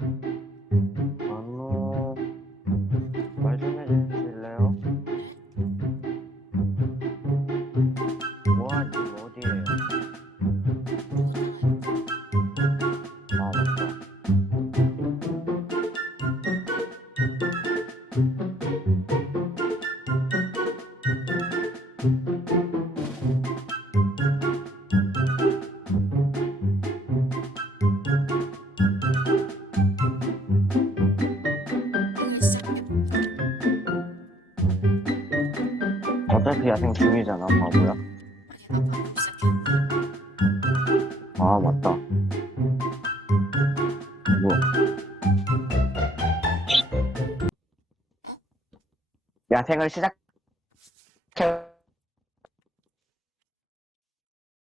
안무 어차피 야생 중이잖아 바보야. 아 맞다. 뭐야 야생을 시작해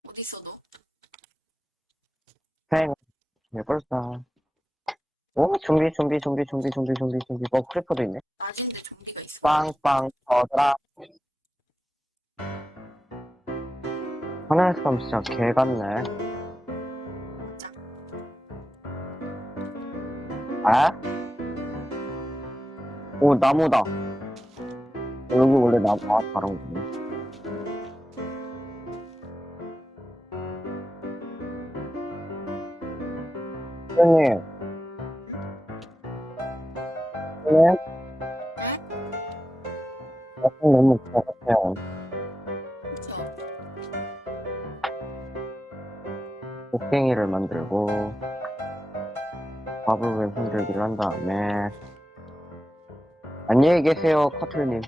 어디 있어 너? 생. 해볼까 오 좀비 좀비 좀비 좀비 좀비 좀비 좀비. 어 크리퍼도 있네. 낮인데 좀비가 있어. 빵빵 터져라 하늘에서 가면 진짜 개 같네. 아? 오 나무다. 여기 원래 나무 아 다른 거네. 형님 곡괭이를 만들고 밥을 왜 흔들기를 한 다음에 안녕히 계세요 커틀님.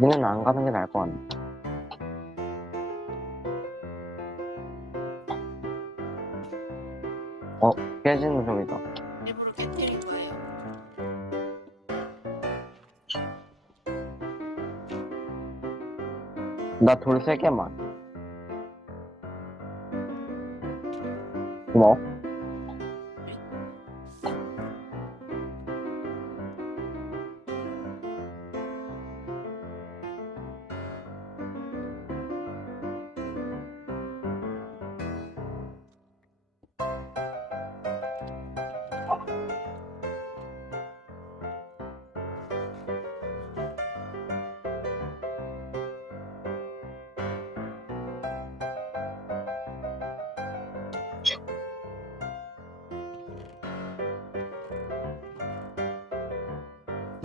여기는 안 가는 게 나을 나 돌 세 개만. 고마워.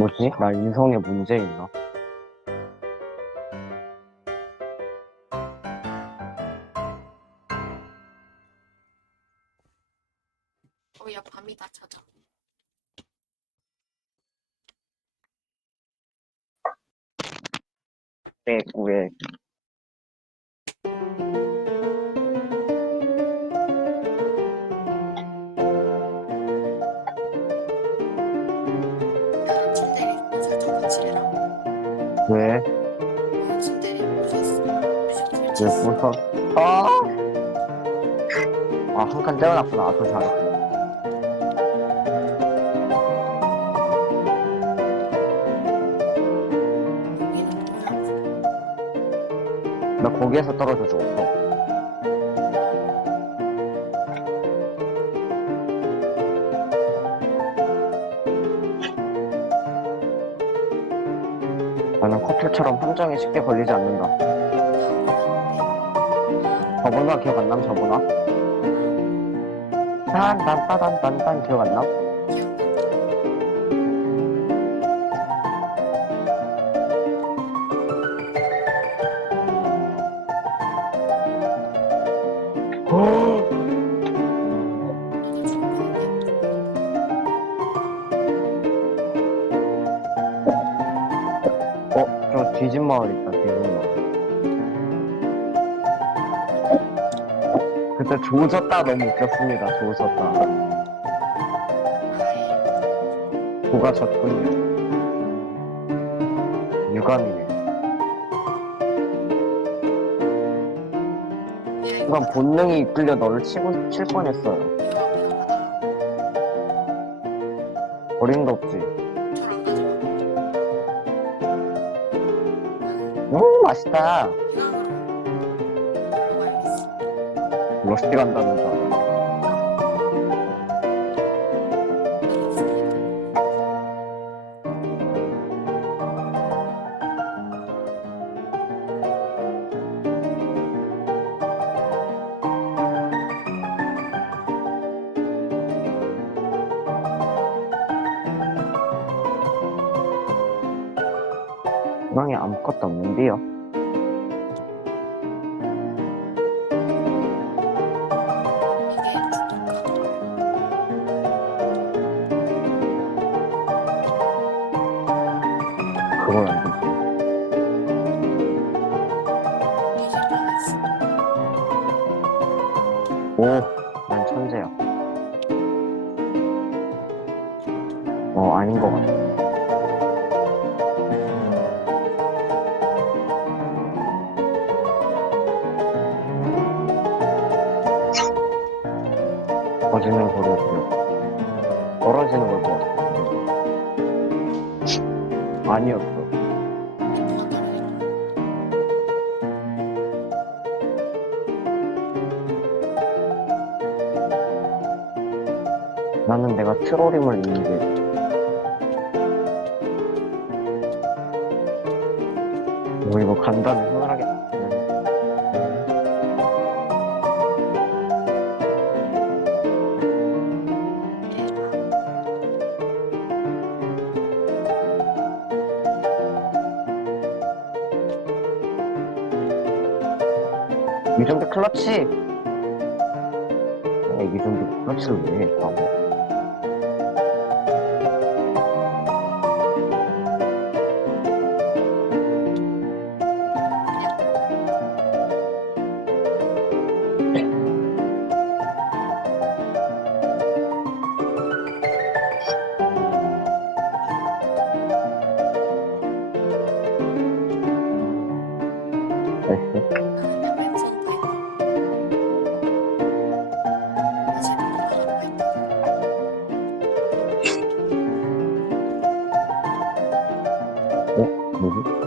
뭐지? 나 인성에 문제 있나? 왜? 왜. 무서? 아! 아, 한 칸 떼어놨구나. 여기는 뭐야? 나 거기에서 떨어져 죽었어. 나는 커플처럼 함정에 쉽게 걸리지 않는다. 저번화 기억 안 남? 저번화? 딴딴따단딴딴 기억 안 남? 그때 조졌다 너무 웃겼습니다. 조졌다. 조가 졌군요. 유감이네. 순간 본능이 이끌려 너를 치고 칠 뻔했어요. 버린 거 없지. 음 맛있다. ロシティガンダム 그건 아니지. 오. 나는 내가 트롤임을 인지 뭐 이거 간단히 흔하게 이정도 클러치 이정도 클러치를 왜 해? 바보. مووی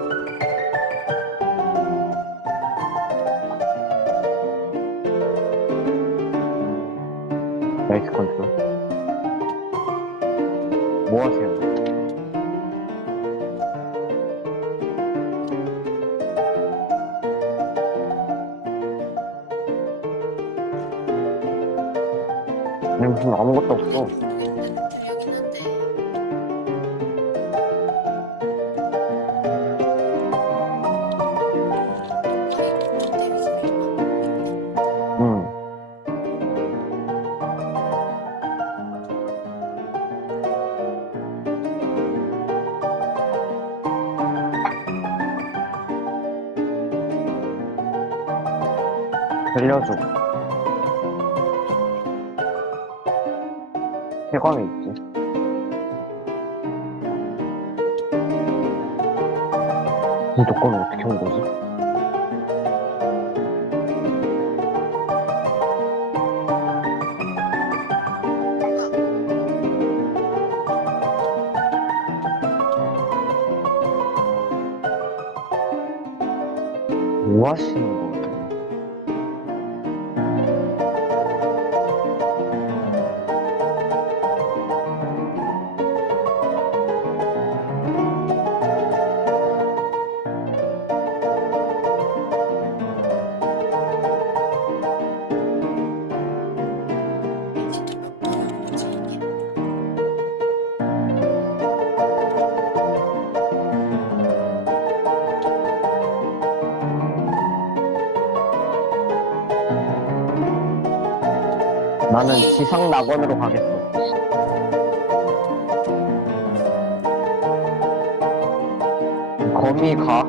你都过了我的胸骨。Washington. 나는 지상 낙원으로 가겠어. 거미 가.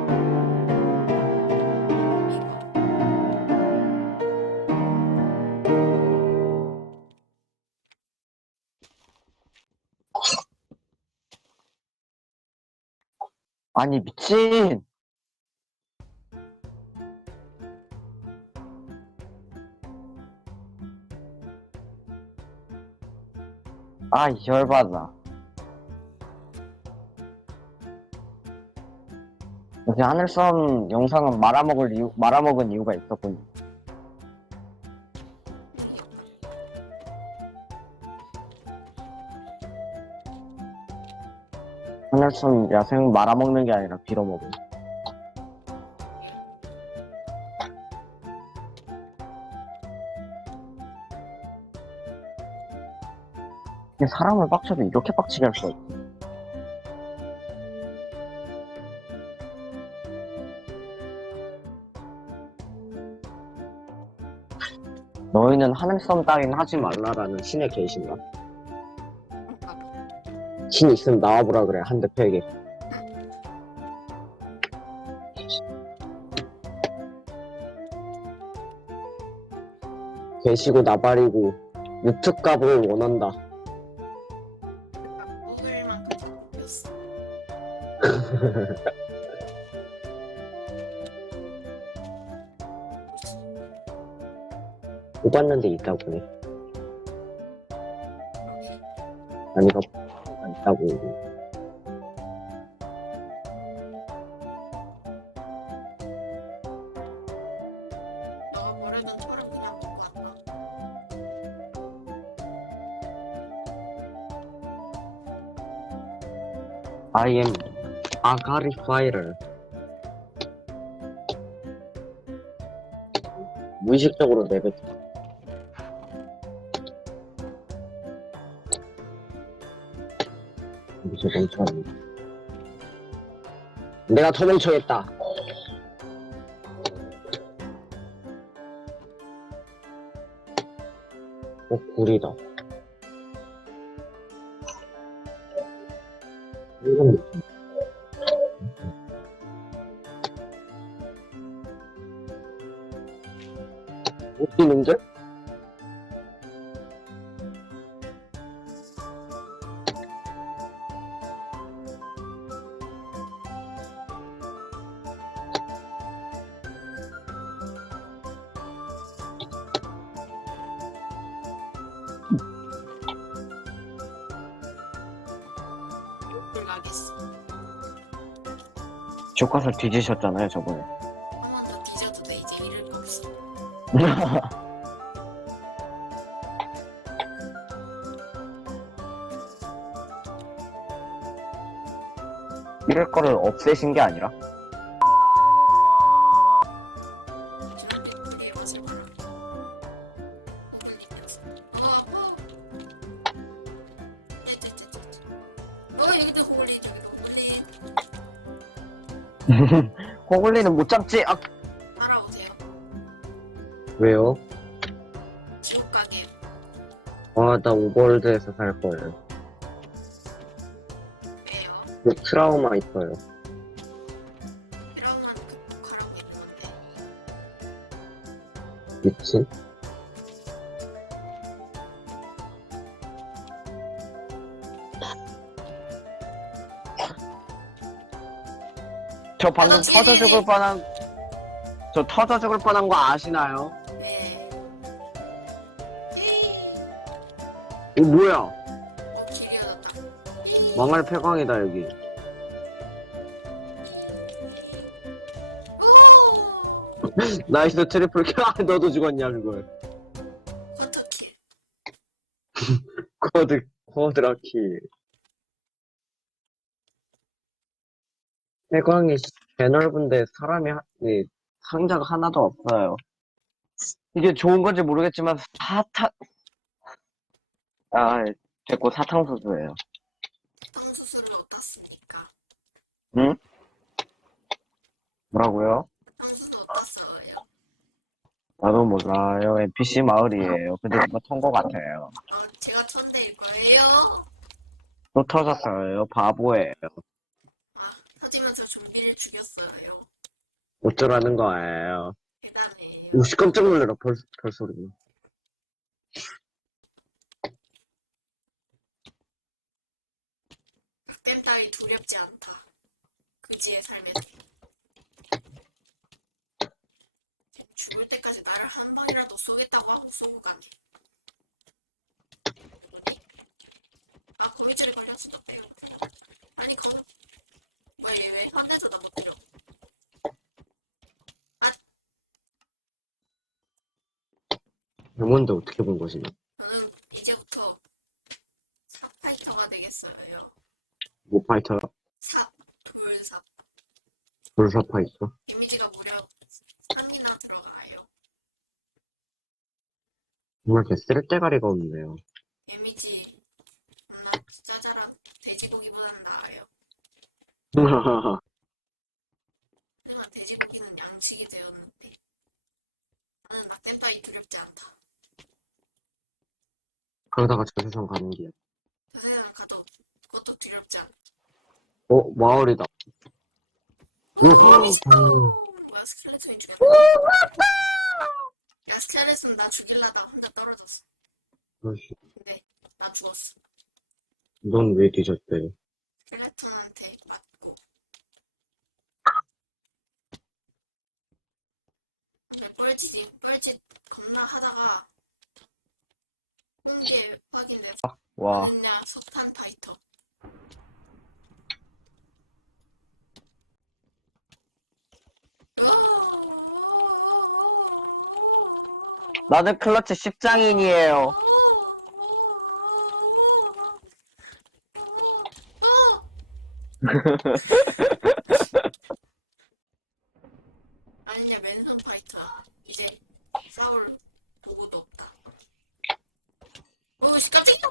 아니 미친. 아 열받아 역시 하늘섬 영상은 말아먹을 이유, 말아먹은 이유가 있었군. 하늘섬 야생 말아먹는 게 아니라 빌어먹어. 사람을 빡쳐도 이렇게 빡치게 할 수가 있어. 너희는 하늘섬 따윈 하지 말라라는 신의 계신가? 신 있으면 나와보라 그래 한 대표에게 계시고 나발이고 값을 원한다 못 봤는데 있다고 해 아니 가 있다고 너가 버려둔 그냥 왔다. I am 아가리 파이를 무의식적으로 내뱉어 무슨 멍청하니 내가 더 멍청했다. 어 굴이다 웃기는데? 나겠어. 교과서 뒤지셨잖아요 저번에 한 번 더 뒤져도 돼. 이제 이럴 거 없어. 이럴 거를 없애신 게 아니라 여기도 호글린. 호글리는 못 참지 아. 왜요? 지옥 가게. 아 나 오버월드에서 살 거예요 왜요? 그 트라우마 있어요 이런만 극복하라고 있는 건데. 미친 저 방금 그렇지. 터져 죽을 뻔한 저 터져 죽을 뻔한 거 아시나요? 이거 뭐야 길이. 에이. 망할 폐광이다 여기 오! 나이스 트리플 킬 아, 너도 죽었냐 그걸 쿼터킬. 쿼드 쿼드라킬 폐광이 개 넓은데 사람이 하, 예, 상자가 하나도 없어요 이게 좋은 건지 모르겠지만 사탕 아 됐고 사탕수수예요 빵수수를 어떻습니까? 뭐라고요? 빵수수 어떻어요? 나도 몰라요 NPC 마을이에요 근데 누가 턴거 같아요 어, 제가 천대일 거예요. 또 터졌어요 바보예요 아, 터지면서 좀비를 죽였어요. 어쩌라는 거예요 대단해요. 오씨 깜짝 놀래라 벌, 벌소리 따위 두렵지 않다. 그지의 삶에 죽을 때까지 나를 한 방이라도 쏘겠다고 하고 쏘고 가네. 아, 거미줄이 걸려 수족대요. 아니, 거 뭐야, 얘왜 화내서 나못 때려? 아. 영원도 어떻게 본 것이냐? 파이터? 삽, 돌삽. 불사 파이터? 데미지가 무려 3이나 들어가요. 정말 개쓸 때가리가 없네요. 데미지 존나 짜잘한 돼지고기보다는 나아요. 하지만 돼지고기는 양식이 되었는데 나는 낙댐 따위 두렵지 않다. 그러다가 저 세상 가는 길. 저 세상 가도 그것도 두렵지 않다. 어, 마을이다. 오. 뭐야 스켈레톤이 죽였다. 야 스켈레톤 나 죽일라다 혼자 떨어졌어. 근데 나 죽었어. 넌왜 뒤졌대? 스켈레톤한테 맞고. 근데 뻘짓이 뻘짓 겁나 하다가 홍게 확인돼. 와, 뭐냐 석탄 파이터. 나는 클러치 10장인이에요. 아니야 맨손 파이터 이제 싸울 도구도 없다. 오, 씨, 깜짝이야.